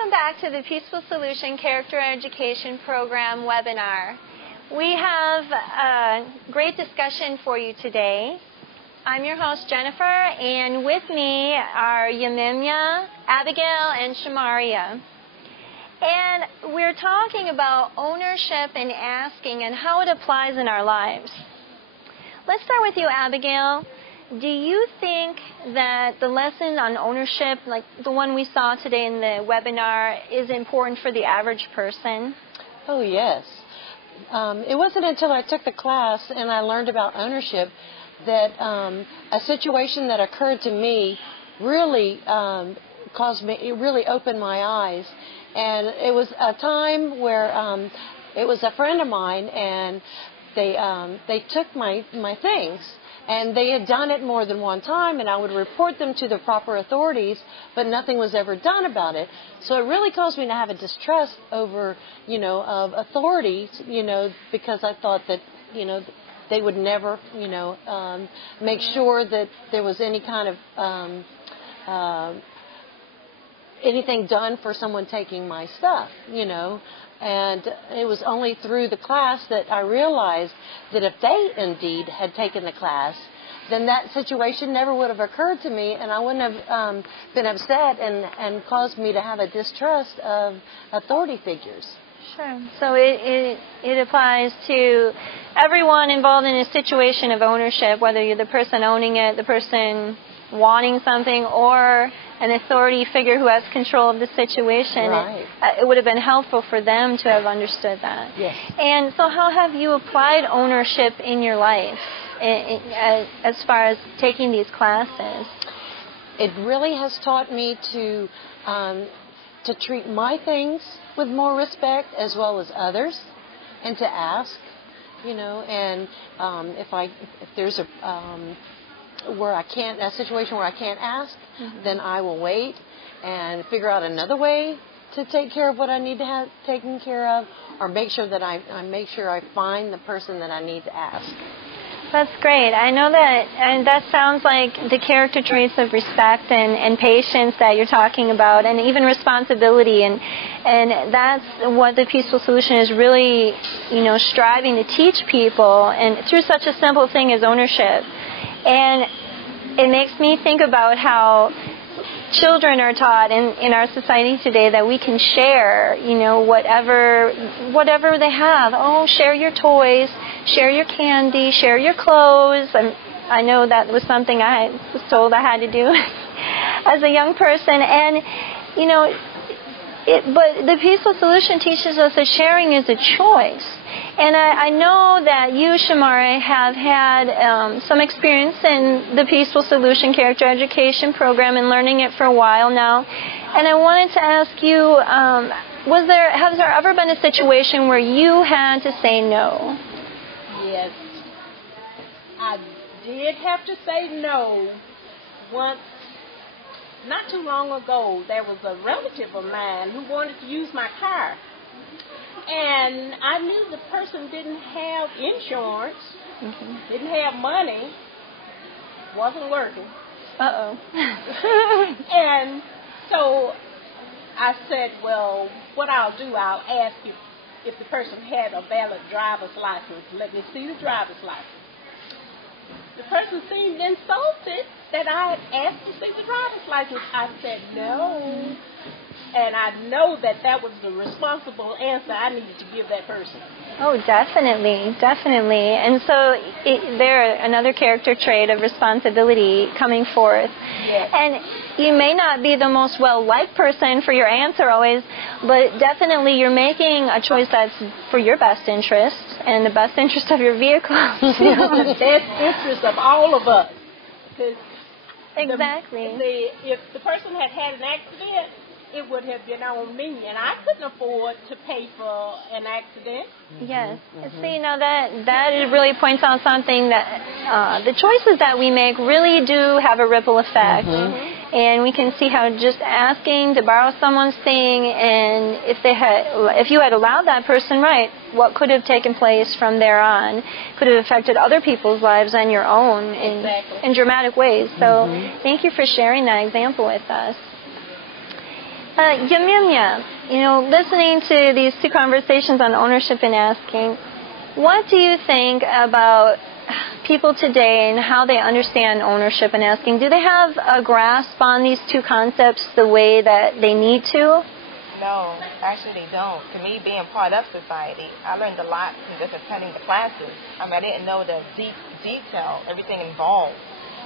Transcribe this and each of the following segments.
Welcome back to the Peaceful Solution Character Education Program webinar. We have a great discussion for you today. I'm your host, Jennifer, and with me are Yamimya, Abigail, and Shamaria. And we're talking about ownership and asking and how it applies in our lives. Let's start with you, Abigail. Do you think that the lesson on ownership, like the one we saw today in the webinar, is important for the average person? Oh, yes. It wasn't until I took the class and I learned about ownership that a situation that occurred to me really it really opened my eyes. And it was a time where it was a friend of mine, and they took my things. And they had done it more than one time, and I would report them to the proper authorities, but nothing was ever done about it. So it really caused me to have a distrust over, of authorities, because I thought that, they would never, make sure that there was any kind of anything done for someone taking my stuff, And it was only through the class that I realized that if they indeed had taken the class, then that situation never would have occurred to me, and I wouldn't have been upset and caused me to have a distrust of authority figures. Sure. So it applies to everyone involved in a situation of ownership, whether you're the person owning it, the person wanting something, or an authority figure who has control of the situation. Right. It would have been helpful for them to have understood that. Yes. And so how have you applied ownership in your life as far as taking these classes? It really has taught me to treat my things with more respect as well as others, and to ask, and if there's a situation where I can't ask, then I will wait and figure out another way to take care of what I need to have taken care of, or make sure that I find the person that I need to ask. That's great. I know that, and that sounds like the character traits of respect and patience that you're talking about, and even responsibility, and that's what the Peaceful Solution is really, striving to teach people, and through such a simple thing as ownership. And it makes me think about how children are taught in our society today that we can share, whatever they have. Oh, share your toys, share your candy, share your clothes. I know that was something I was told I had to do as a young person. And, but the Peaceful Solution teaches us that sharing is a choice. And I know that you, Shamari, have had some experience in the Peaceful Solution Character Education Program and learning it for a while now. And I wanted to ask you, has there ever been a situation where you had to say no? Yes. I did have to say no once. Not too long ago, there was a relative of mine who wanted to use my car. And I knew the person didn't have insurance, didn't have money, wasn't working. Uh-oh. And so I said, well, what I'll do, I'll ask if the person had a valid driver's license. Let me see the driver's license. The person seemed insulted that I had asked to see the driver's license. I said, no. And I know that was the responsible answer I needed to give that person. Oh, definitely, definitely. And so there, another character trait of responsibility coming forth. Yes. And you may not be the most well-liked person for your answer always, but definitely you're making a choice that's for your best interest and the best interest of your vehicle. The best interest of all of us. Exactly. If the person had an accident, it would have been on me, and I couldn't afford to pay for an accident. Yes. See, that really points out something that the choices that we make really do have a ripple effect. And we can see how just asking to borrow someone's thing, and if you had allowed that person, right, what could have taken place from there on could have affected other people's lives and your own in dramatic ways. So thank you for sharing that example with us. Yamimya, listening to these two conversations on ownership and asking, what do you think about people today and how they understand ownership and asking? Do they have a grasp on these two concepts the way that they need to? No, actually they don't. To me, being part of society, I learned a lot from just attending the classes. I didn't know the deep detail, everything involved,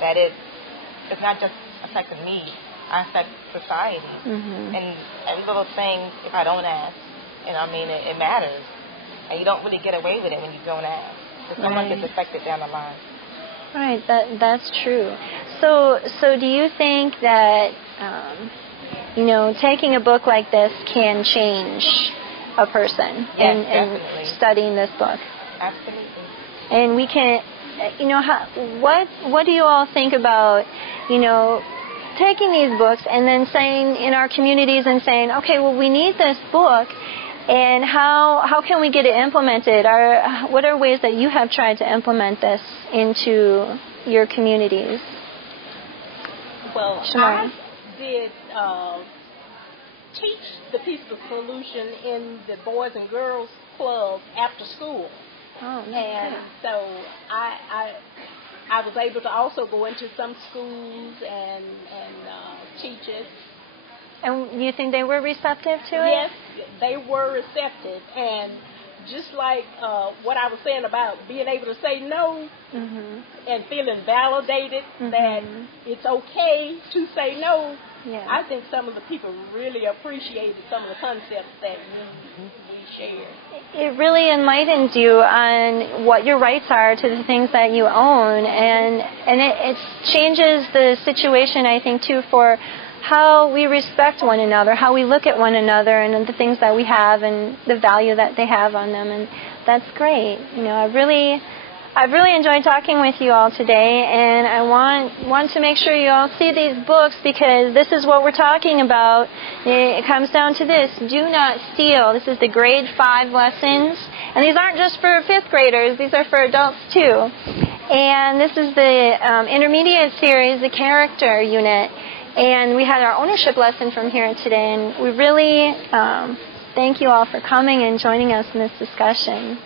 that it's not just affecting me, I affect society. Mm-hmm. And every little thing, if I don't ask, it matters. And you don't really get away with it when you don't ask. Because someone gets affected down the line. Right, that's true. So do you think that, taking a book like this can change a person in studying this book? Absolutely. And we can, what do you all think about, taking these books and then saying in our communities and saying, okay, well, we need this book, and how can we get it implemented? What are ways that you have tried to implement this into your communities? Well, Shamari? I did teach the Peaceful Solution in the Boys and Girls Club after school. Oh, and so I was able to also go into some schools and teach it. And you think they were receptive to it? Yes, they were receptive. And just like what I was saying about being able to say no mm-hmm. and feeling validated mm-hmm. that it's okay to say no, yeah. I think some of the people really appreciated some of the concepts that we shared. It really enlightens you on what your rights are to the things that you own, and it changes the situation, I think, too, for how we respect one another, how we look at one another and the things that we have and the value that they have on them, and that's great. I've really enjoyed talking with you all today, and I want to make sure you all see these books, because this is what we're talking about. It comes down to this: do not steal. This is the grade 5 lessons, and these aren't just for 5th graders, these are for adults too. And this is the intermediate series, the character unit, and we had our ownership lesson from here today, and we really thank you all for coming and joining us in this discussion.